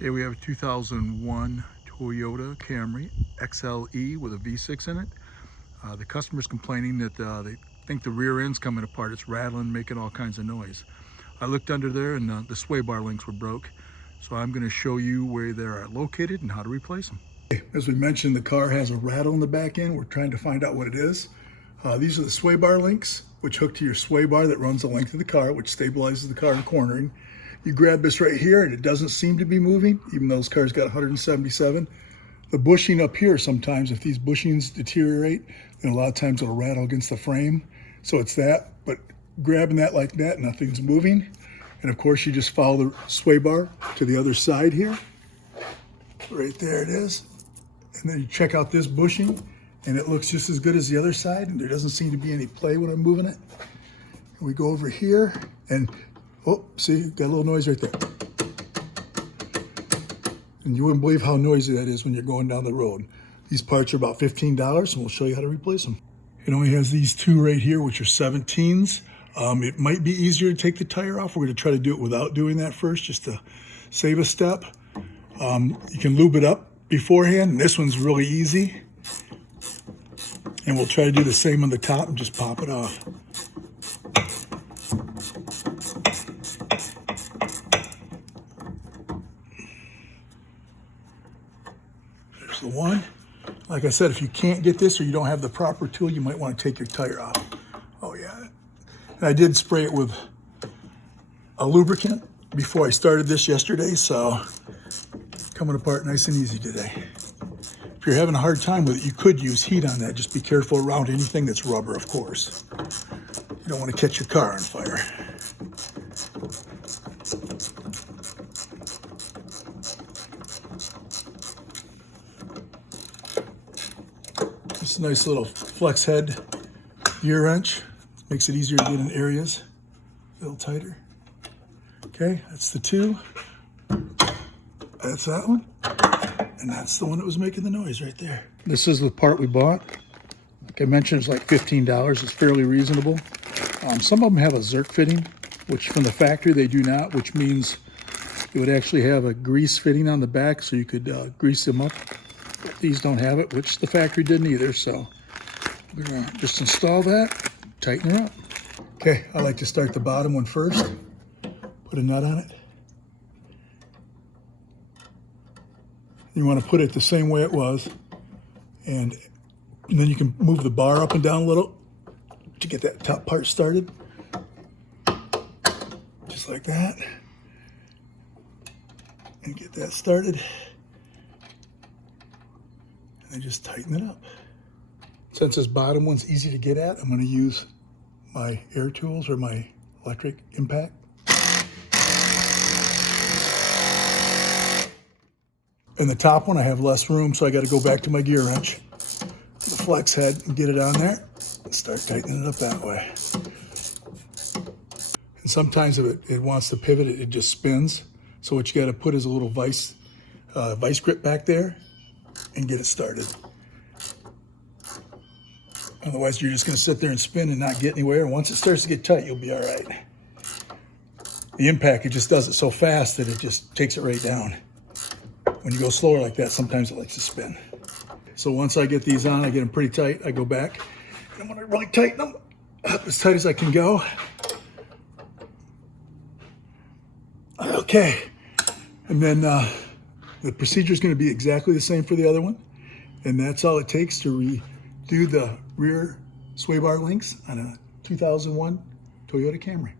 Here we have a 2001 Toyota Camry XLE with a V6 in it. The customer's complaining that they think the rear end's coming apart. It's rattling, making all kinds of noise. I looked under there and the sway bar links were broke. So I'm going to show you where they're located and how to replace them. As we mentioned, the car has a rattle in the back end. We're trying to find out what it is. These are the sway bar links, which hook to your sway bar that runs the length of the car, which stabilizes the car in cornering. You grab this right here and it doesn't seem to be moving, even though this car's got 177. The bushing up here, sometimes if these bushings deteriorate, then a lot of times it'll rattle against the frame. So it's that, but grabbing that like that, nothing's moving. And of course you just follow the sway bar to the other side here. Right there it is. And then you check out this bushing and it looks just as good as the other side, and there doesn't seem to be any play when I'm moving it. And we go over here and oh, see, got a little noise right there. And you wouldn't believe how noisy that is when you're going down the road. These parts are about $15 and we'll show you how to replace them. It only has these two right here, which are 17s. It might be easier to take the tire off. We're gonna try to do it without doing that first, just to save a step. You can lube it up beforehand, and this one's really easy. And we'll try to do the same on the top and just pop it off. There's the one. Like I said, if you can't get this or you don't have the proper tool, you might want to take your tire off. Oh yeah. And I did spray it with a lubricant before I started this yesterday, so coming apart nice and easy today. If you're having a hard time with it, you could use heat on that. Just be careful around anything that's rubber, of course. You don't want to catch your car on fire. Just a nice little flex head gear wrench. Makes it easier to get in areas a little tighter. Okay, that's the two. That's that one. And that's the one that was making the noise right there. This is the part we bought. Like I mentioned, it's like $15. It's fairly reasonable. Some of them have a Zerk fitting, which from the factory they do not, which means it would actually have a grease fitting on the back so you could grease them up. But these don't have it, which the factory didn't either. So we're gonna just install that, tighten her up. Okay, I like to start the bottom one first. Put a nut on it. You want to put it the same way it was, and then you can move the bar up and down a little to get that top part started. Just like that. And get that started. And then just tighten it up. Since this bottom one's easy to get at, I'm going to use my air tools or my electric impact. And the top one, I have less room, so I got to go back to my gear wrench, the flex head, and get it on there, and start tightening it up that way. And sometimes if it wants to pivot, it just spins. So what you got to put is a little vice grip back there, and get it started. Otherwise, you're just going to sit there and spin and not get anywhere. And once it starts to get tight, you'll be all right. The impact, it just does it so fast that it just takes it right down. When you go slower like that, sometimes it likes to spin. So once I get these on, I get them pretty tight. I go back and I'm gonna really tighten them up as tight as I can go. Okay, and then the procedure is gonna be exactly the same for the other one. And that's all it takes to redo the rear sway bar links on a 2001 Toyota Camry.